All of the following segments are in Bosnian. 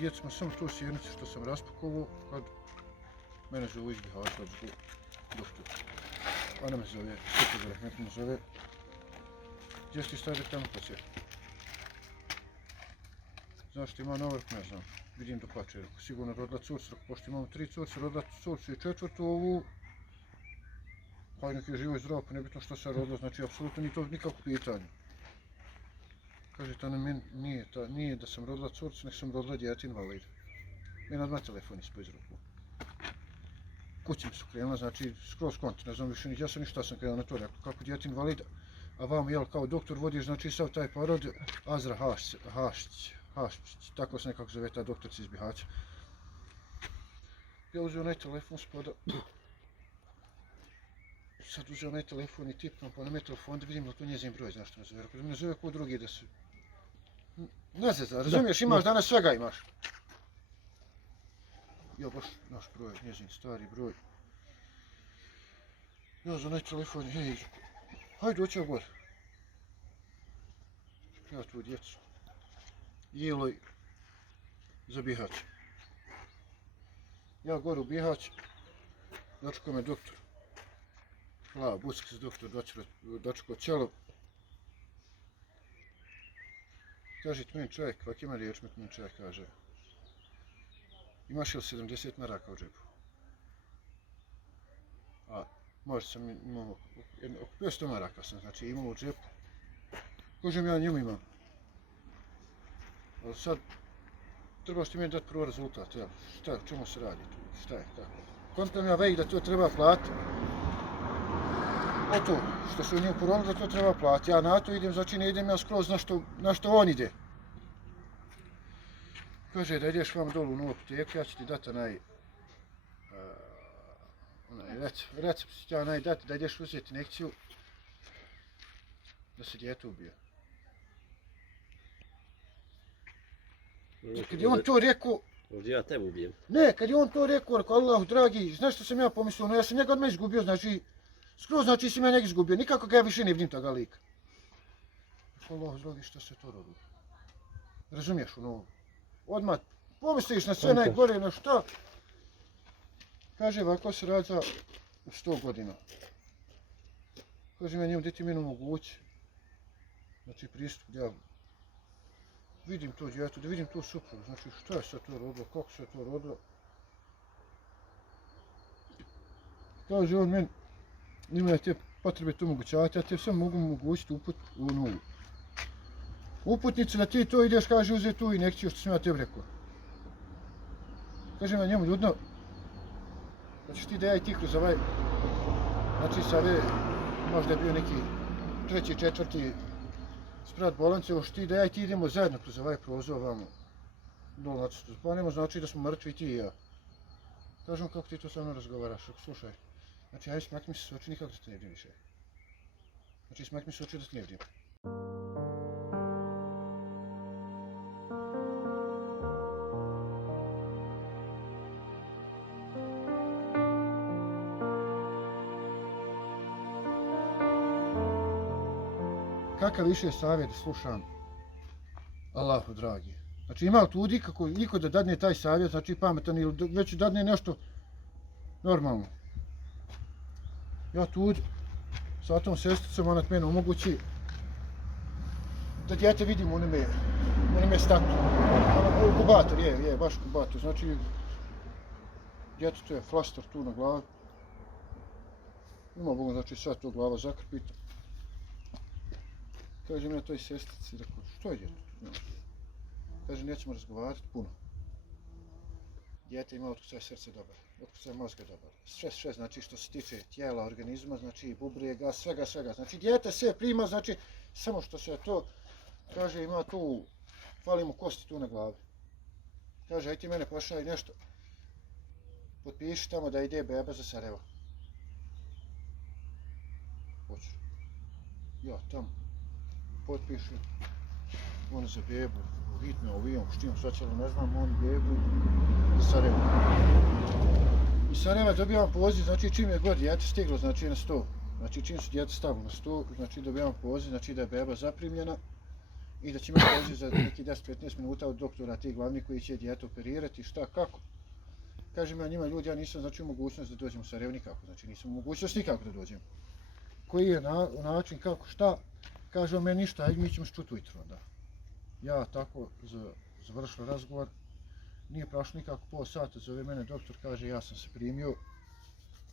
djeci smo samo tu sjednicu što sam raspakovao, kad mene zovu iz Bihaća, doktor. Ona me zove, super Rahmet me zove. Gdje si stavio tamo pa će? Znaš ti ima navrh, ne znam. Vidim da plače, sigurno rodila curcu, pošto imamo 3 curce, rodila curcu i 4. ovu. Pa nek je živo i zdravo, pa nebitno što se rodilo, znači apsolutno nije to nikako pitanje. Kaže, ta meni nije da sam rodila curcu, nek sam rodila djete invalida. Meni odmah telefon ispod iz ruku. Kući mi su krenula, znači skroz konti, ne znam više ni ja sam ništa sam krenula na to, rekao kako djete invalida. A vam, jel, kao doktor vodiš, znači sav taj porod, Azra Haščić, tako se nekako zove ta doktorica iz Bihaća. Ja uzeo onaj telefon spoda. Sad uzeo onaj telefon i tipnom pa na moj telefon da vidim da to njezin broj, znaš što me zove. Ako me zove ko drugi da se... Nazeza, razumiješ, imaš danas svega imaš. Ja baš naš broj, njezin stari broj. Ja za onaj telefon, hej, hajde oćeo gore. Ja tu djecu. Jiloj za Bihać. Ja gore u Bihać, dočekao me doktor. Hvala, Buckis doktor, dočekao Čelov. Kaže ti meni čovjek, ovak ima riječ meni čovjek kaže. Imaš li 70 maraka u džepu? A možda sam imao, oko 500 maraka sam znači imao u džepu. Kažem ja njemu imam. Ali sad, trebaš ti meni dati prvo rezultat, jel? Šta, o čemu se radi tu, šta je, kako? Kontam ja već da to treba platiti. O to, što su njemu porodili da to treba platiti. Ja na to idem, znači ne idem ja skroz na što on ide. Kaže da ideš vam dolu u novu apoteku, ja ću ti dati onaj recept ću ti onaj dati da ideš uzeti injekciju da se dijete ubije. Kad je on to rekao... Ovdje ja tebe ubijem. Ne, kad je on to rekao, rekao Allahu dragi, znaš što sam ja pomislio, no ja sam njega odmah izgubio, znači skroz znači si me njega izgubio, nikako ga ja više ne vidim toga lika. Rekao Allahu dragi, što se to rodilo? Razumiješ ono? Odmah pomisliš na sve najgore, na šta? Kaže, ovako se rađa u 100 godina. Kaže ja njemu, gdje ti meni omogući? Znači pristup gdje ja vidim to djeto, da vidim tu suprugu, znači šta je sad to rodilo, kako se to rodilo. Kaže on meni, nima te potrebe to omogućavati, ja te sve mogu omogućiti uputnicu da ti to ideš, kaže, uzeti tu injekciju što sam ja tebi rekao. Kažem ja njemu, ljudno, znači ti da ja i ti kroz ovaj, znači sad je, možda je bio neki 3., 4. sprat bolnice, ovo što ti da ja i ti idemo zajedno kroz ovaj prozor ovamo. Dole nacrtu zbanimo, znači da smo mrtvi ti i ja. Kažem kako ti to sa mnom razgovaraš, slušaj. Znači ajde smakni se s oči, nikako da te ne vidim više. Znači smakni se s oči da te ne vidim. Kakav više savjet slušam, Allahu dragi. Znači ima tu ljudi kako niko da dadne taj savjet, znači pametan ili već dadne nešto normalno. Ja tu sa tom sestricom ona mene omogući da djete vidim onime staklu. Kubator, je, baš kubator, znači djetetu je flaster tu na glavi. Ima Bogom, znači sad to glava zakrpita. Kažem ja toj sestrici, rekao, što je djete? Kaže, nećemo razgovarati puno. Djete ima otkucaj srce dobar, otkucaj mozga dobar. Sve, znači što se tiče tijela, organizma, znači bubrega, svega. Znači djete sve prima, znači samo što se to, kaže, ima tu, fali mu kosti tu na glavi. Kaže, aj ti mene pošalj nešto, potpiši tamo da ide beba za Sarajevo. Hoću. Ja tamo. Potpiši, on za bebu, hitno ovijom, štijom sačelo, ne znam, on bebu za Sarajevo. Iz Sarajeva dobijam poziv, znači čim je god dijete stiglo, znači na 100. Znači čim su dijete stavili na 100, znači dobijam poziv, znači da je beba zaprimljena i da će imati poziv za neki 10-15 minuta od doktora ti glavni koji će dijete operirati, šta, kako. Kažem ja njima, ljudi, ja nisam znači u mogućnost da dođem u Sarajevo nikako, znači nisam u mogućnost nikako da dođem. Koji je način, kako, šta, kaže on meni ništa, ajde mi ćemo se čuti ujutro onda. Ja tako završio razgovor, nije prošlo nikako pola sata, zove mene doktor, kaže ja sam se primio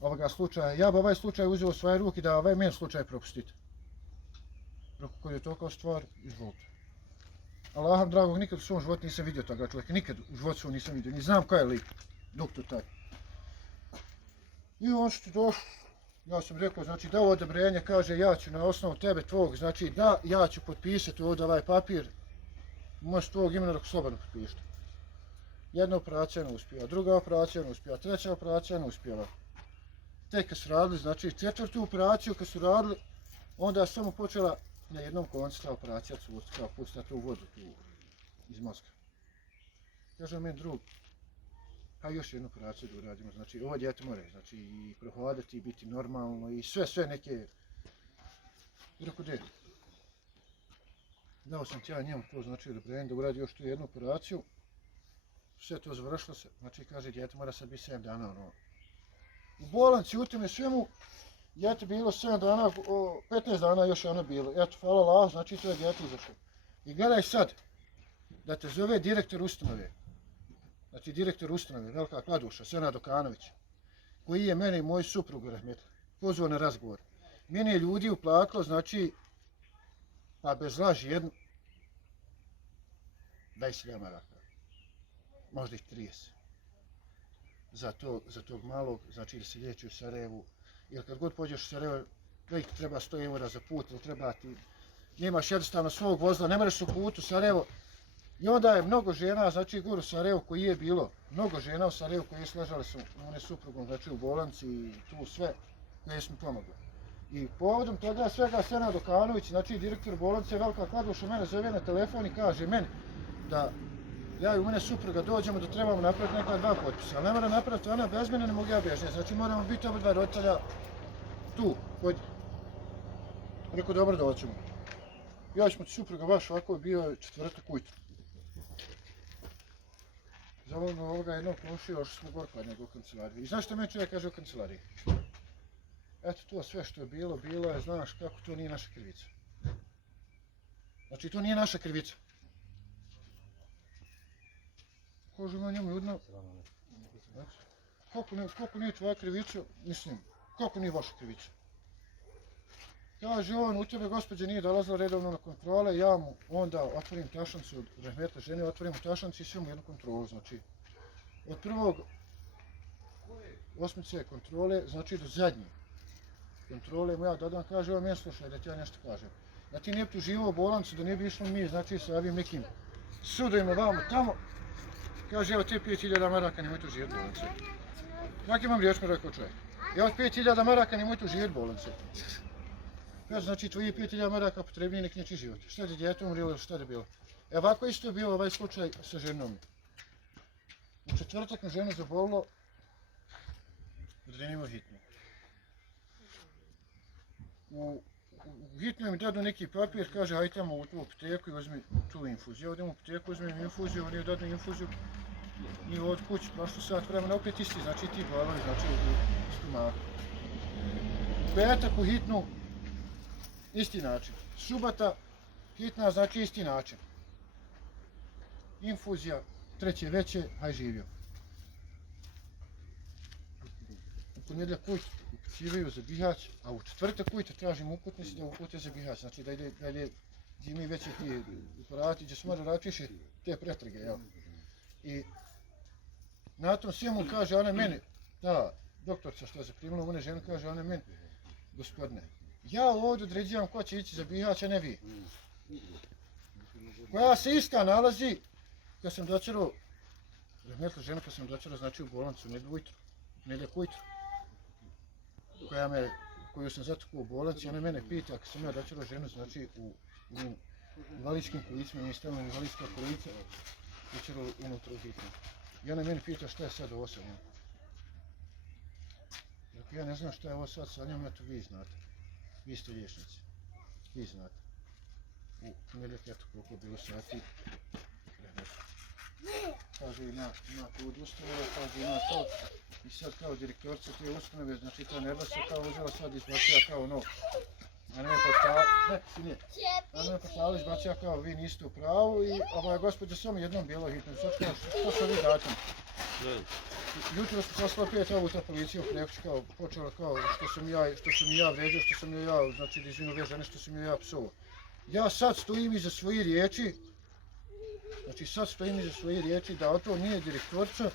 ovoga slučaja, ja bi ovaj slučaj uzeo u svoje ruke da ovaj meni slučaj propustite. Rekao, koji je to kao stvar, izvolite. Allahom dragog, nikad u svom životu nisam vidio toga čovjeka, nikad u životu svom nisam vidio, ni znam ko je lik, doktor taj. I on što došao, ja sam rekao, znači da ovo odobrenje, kaže ja ću na osnovu tebe tvog, znači da ja ću potpisati ovdje ovaj papir, možeš tvog imena dok slobodno potpišiti. Jedna operacija ne uspjela, druga operacija ne uspjela, treća operacija ne uspjela. Tek kad su radili, znači četvrtu operaciju kad su radili, onda je samo počela na jednom koncu ta operacija curiti, kao pustiti tu vodu tu iz mozga. Kaže meni drug, pa još jednu operaciju da uradimo, znači ovo dijete mora, znači i prohodati, i biti normalno i sve neke. Rekao, de, dao sam ti ja njemu to, znači odobrenje da uradi još tu jednu operaciju. Sve to završilo se, znači kaže dijete mora sad biti 7 dana ono. U bolnici u tome svemu, dijete bilo 7 dana, 15 dana još je ono bilo. Eto, hvala Allah, znači to je dijete izašlo. I gledaj sad, da te zove direktor ustanove. Znači direktor ustanove, Velika Kladuša, Senad Okanović, koji je mene i moj suprug rahmetli pozvao na razgovor. Mene je ljudi uplatilo, znači, pa bez laži jednu, 20 maraka, možda i 30. Za tog malog, znači da se liječi u Sarajevu, jer kad god pođeš u Sarajevo, uvijek treba 100 eura za put, ili treba ti, nemaš jednostavno svog vozila, ne možeš u putu u Sarajevo. I onda je mnogo žena, znači gore u Sarajevu koji je bilo, mnogo žena u Sarajevu koje slažale su one suprugom, znači u bolnici i tu sve, koje su mi pomogle. I povodom toga svega Senad Okanović, znači direktor bolnice Velika Kladuša, mene zove na telefon i kaže meni da ja i u mene supruga dođemo da trebamo napraviti neka 2 potpisa, ali ne mora napraviti ona bez mene, ne mogu ja bježnje, znači moramo biti oba 2 roditelja tu, kod. Rekao, dobro, doćemo. Ja ćemo ti supruga baš ovako, bio je četvrtak ujutro. Zovem ovoga jednog komšija, još smo gore kod njega u kancelariji. I znaš što meni čovjek kaže u kancelariji? Eto to sve što je bilo, bilo je, znaš kako to nije naša krivica. Znači to nije naša krivica. Kaže me njemu ljudno, kako nije tvoja krivica, mislim, kako nije vaša krivica. Kaže on, u tebe gospođa nije dolazila redovno na kontrole, ja mu onda otvorim tašancu od rahmetne žene, otvorim mu tašancu i sve mu jednu kontrolu, znači od prvog osmice kontrole, znači do zadnje kontrole mu ja dodam, kaže on, meni slušaj da ti ja nešto kažem. Da ti nije tuživao bolnicu, da nije bi išlo mi, znači sa ovim nekim sudovima vamo tamo, kaže evo te 5000 maraka nemoj tu živjeti bolnicu. Kak imam riječ mi rekao čovjek, evo 5000 maraka nemoj tu živjeti bolnicu. Ja, znači tvoji 5000 maraka potrebnije nek nečiji život. Šta je djete umrilo ili šta je bilo? E ovako isto je bio ovaj slučaj sa ženom. U četvrtak me ženu zabolilo da nema hitnu. U hitnu mi dadu neki papir, kaže hajde tamo u tu apoteku i uzmi tu infuziju. Ja odem u apoteku, uzmem infuziju, oni dadu infuziju i od kući prošlo sat vremena opet isti, znači ti bolovi, znači u stomaku. U petak u hitnu isti način. Subota, hitna, znači isti način. Infuzija, treće veće, haj živio. U ponedjeljak ujutro upućivaju za Bihać, a u četvrtak ujutro tražim uputnici da upute za Bihać. Znači da ide gdje mi veće ti aparati, gdje se mora račiše te pretrage, jel? I na tom svemu kaže ona meni, ta doktorca što je zaprimila u mene ženu, kaže ona meni, gospodine, ja ovdje određivam ko će ići za Bihać, a ne vi. Koja se ista nalazi kad sam dočerao, rahmetla žena kad sam dočerao, znači u bolnicu, nedjeljak ujutro. Koju sam zatukao u bolnici, ona mene pita, ako sam ja dočerao ženu, znači u invalidskim kolicima, mi stavimo invalidska kolica, dočerao unutra u hitnu. I ona mene pita šta je sad ovo sa njom. Ja ne znam šta je ovo sad sa njom, ja to vi znate. Vi ste liječnici. Vi znate. u ponedjeljak, eto koliko je bilo sati. Kaže ima tu od ustanove, kaže ima to. I sad kao direktorica te ustanove, znači ta Neba se kao uzela sad izbacija kao no. A ne portali izbacija kao vi niste u pravu i ova je gospođa samo jednom bilo hitno. Sad kao što su ovi datum? Jutro su poslala 5 auta policiju prekući kao počela kao što sam ja vređao, što sam ja, znači da izvinu ove žene što sam ja psovao. Ja sad stojim iza svoje riječi, da to nije direktorica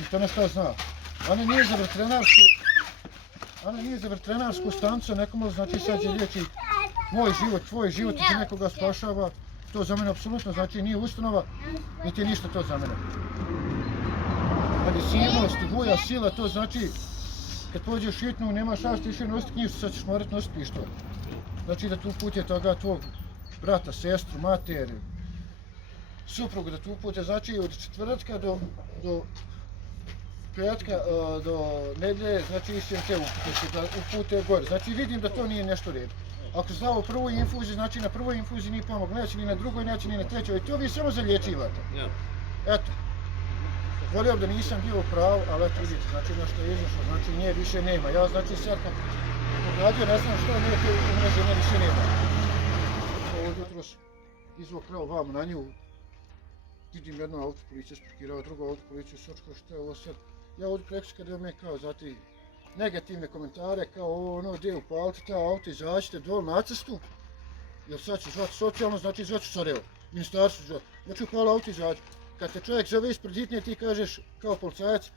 i to ne šta zna. Ona nije za veterinarsku stanicu, nekomu znači sad je riječi moj život, tvoj život i ti nekoga spašava. To za mene apsolutno znači nije ustanova, niti je ništa to za mene. Agresivnost, voja, sila, to znači kad pođeš šetnu, nemaš šanse ti više nositi knjižicu, sad ćeš morati nositi pištolj. Znači da tu upute toga tvog brata, sestru, mater, suprugu da tu upute, znači od četvrtka do petka, do nedjelje, znači išćem te upute gore. Znači vidim da to nije nešto red. Ako se dao u prvoj infuziji, znači na prvoj infuziji nije pomog, neće ni na drugoj, neće ni na trećoj, to vi samo zaliječivate. Eto. Volio da nisam bio u pravu, ali eto vidite, znači nešto je izašlo, znači nje više nema. Ja znači sad kad pogradio, ne znam što nije te umreže, nje više nema. Ovo jutros izvuk pravo vamo na nju, vidim jedno auto policija sparkirao, drugo auto policija sočko, što je ovo sad. Ja ovdje preko kada je me kao zati negativne komentare, kao ovo ono, gdje upalite ta auto, izađite dol na cestu, jer sad ću zvati socijalno, znači zvat ću Sarajevo, ministarstvo zvati, znači upala auto izađi. Kad te čovjek zove ispred hitnje, ti kažeš kao policajac,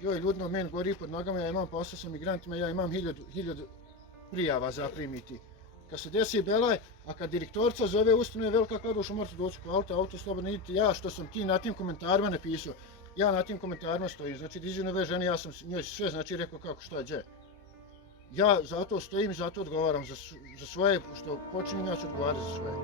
joj ljudno, meni gori pod nogama, ja imam posao sa migrantima, ja imam 1000 prijava zaprimiti. Kad se desi belaj, a kad direktorica zove ustanove velika kada ušlo morate doći po auto slobodno idite, ja što sam ti na tim komentarima napisao, ja na tim komentarima stojim, znači da izvinu ove žene, ja sam njoj sve znači rekao kako šta gdje. Ja zato stojim i zato odgovaram za svoje, što počinjem ja ću odgovarati za svoje.